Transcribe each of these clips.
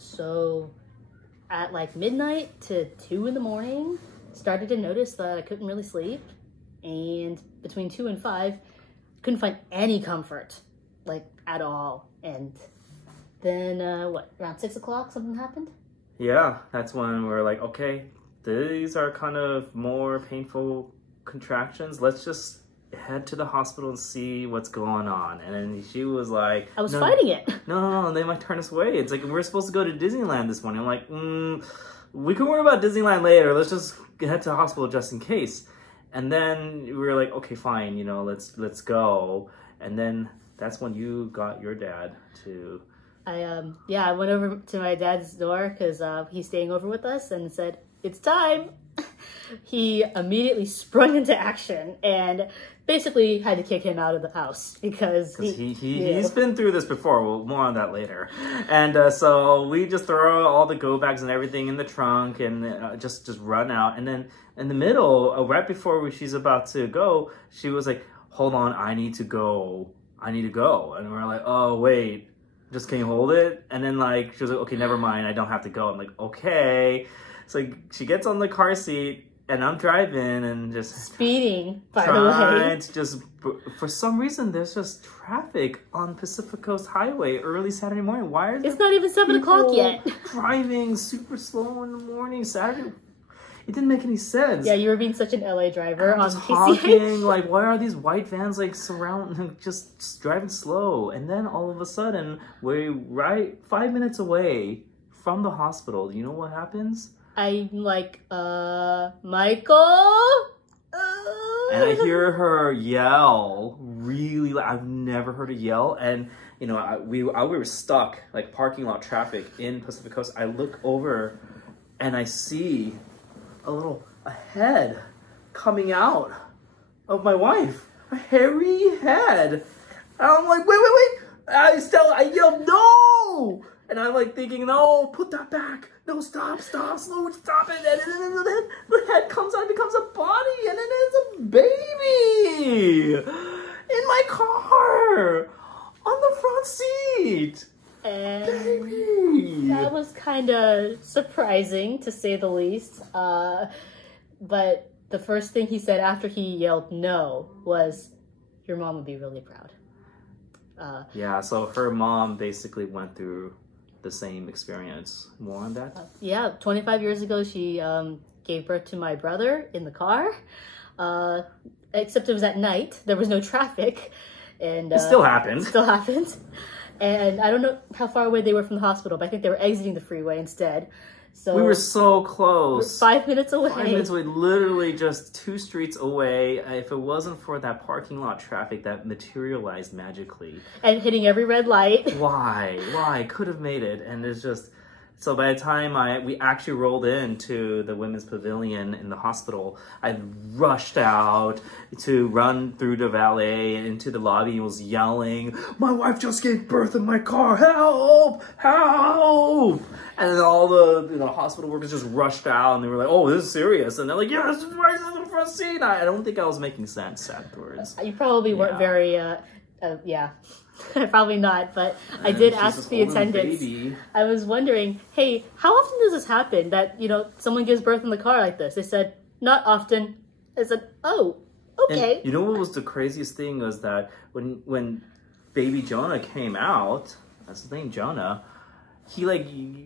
So at like midnight to 2 in the morning, started to notice that I couldn't really sleep. And between 2 and 5, couldn't find any comfort, like at all. And then around 6 o'clock, something happened? Yeah, that's when we're like, okay, these are kind of more painful contractions. Let's just head to the hospital and see what's going on. And then she was like, I was fighting it. No, they might turn us away. It's like, we're supposed to go to Disneyland this morning. I'm like, we can worry about Disneyland later. Let's just head to the hospital just in case. And then we were like, okay, fine, you know, let's go. And then that's when you got your dad to... I went over to my dad's door because he's staying over with us and said, it's time. He immediately sprung into action and basically had to kick him out of the house because he's been through this before. Well, more on that later. And so we just throw all the go bags and everything in the trunk and just run out. And then in the middle, right before she's about to go, she was like, hold on, I need to go. And we're like, oh, wait. Just, can you hold it? And then like she was like, okay, never mind, I don't have to go. I'm like, okay. So she gets on the car seat and I'm driving and just speeding, by the way. Just for some reason there's just traffic on Pacific Coast Highway early Saturday morning. Why is it's not even 7 o'clock yet? Driving super slow in the morning Saturday. It didn't make any sense. Yeah, you were being such an LA driver on PCH. Honking, like, why are these white vans like surrounding, just driving slow? And then all of a sudden, we're right 5 minutes away from the hospital. You know what happens? I'm like, Michael? And I hear her yell really loud. I've never heard her yell. And, you know, we were stuck, like parking lot traffic in Pacific Coast. I look over and I see a head coming out of my wife. A hairy head. And I'm like, wait. I yelled, no! And I'm like thinking, no, put that back. No, stop, stop it. And then the head comes out and becomes a body. And then it's a baby in my car on the front seat. And baby. That was kind of surprising, to say the least. But the first thing he said after he yelled no was, your mom would be really proud. Yeah, so her mom basically went through the same experience. More on that? Yeah, 25 years ago, she gave birth to my brother in the car. Except it was at night. There was no traffic. And it still happened. And I don't know how far away they were from the hospital, but I think they were exiting the freeway instead. So we were so close. 5 minutes away. 5 minutes away, literally just 2 streets away. If it wasn't for that parking lot traffic that materialized magically. And hitting every red light. Why? Could have made it. And it's just... So by the time we actually rolled into the women's pavilion in the hospital, I rushed out to run through the valet into the lobby and was yelling, my wife just gave birth in my car, help, help! And then all the hospital workers just rushed out and they were like, oh, this is serious. And they're like, yeah, this is right in the front seat. I don't think I was making sense afterwards. You probably weren't very, probably not, but I did ask the attendants. I was wondering, hey, how often does this happen that, someone gives birth in the car like this? They said, not often. I said, oh, okay. And you know what was the craziest thing was that when baby Jonah came out, that's his name, Jonah, he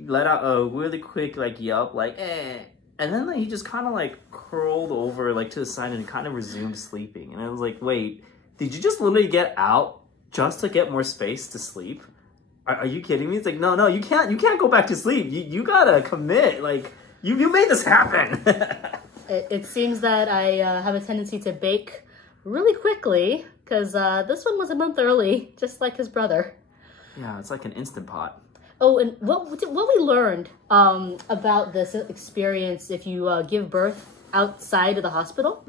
let out a really quick yelp, eh. And then he just kind of curled over to the side and kind of resumed sleeping. And I was like, wait, did you just literally get out just to get more space to sleep? Are you kidding me? It's like, no, you can't go back to sleep. You gotta commit. You made this happen. It seems that I have a tendency to bake really quickly because this one was a month early, just like his brother. Yeah, it's like an Instant Pot. Oh, and what we learned about this experience if you give birth outside of the hospital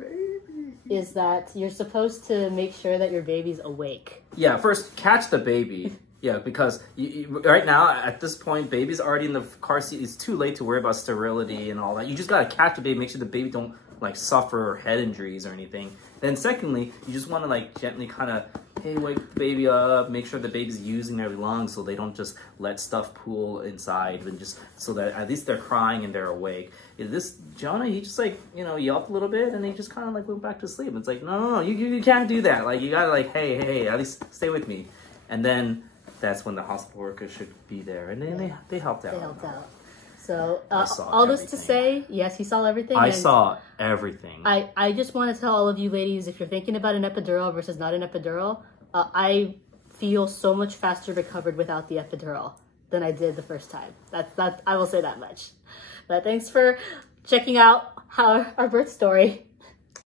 is that you're supposed to make sure that your baby's awake. Yeah, first catch the baby. Yeah, because right now, at this point, baby's already in the car seat. It's too late to worry about sterility and all that. You just gotta catch the baby, make sure the baby don't suffer head injuries or anything. Then secondly, you just want to like gently kind of, hey, wake the baby up, make sure the baby's using their lungs so they don't just let stuff pool inside, and just so that at least they're crying and they're awake. This Jonah, he just like, you know, yelped a little bit and he just kind of like went back to sleep. It's like, no, you can't do that. Like, you gotta like, hey, at least stay with me. And then that's when the hospital workers should be there, and then they helped out. They helped out. So all everything. This to say, yes, he saw everything. I saw everything. I just want to tell all of you ladies, if you're thinking about an epidural versus not an epidural, I feel so much faster recovered without the epidural than I did the first time. That I will say that much. But thanks for checking out our birth story.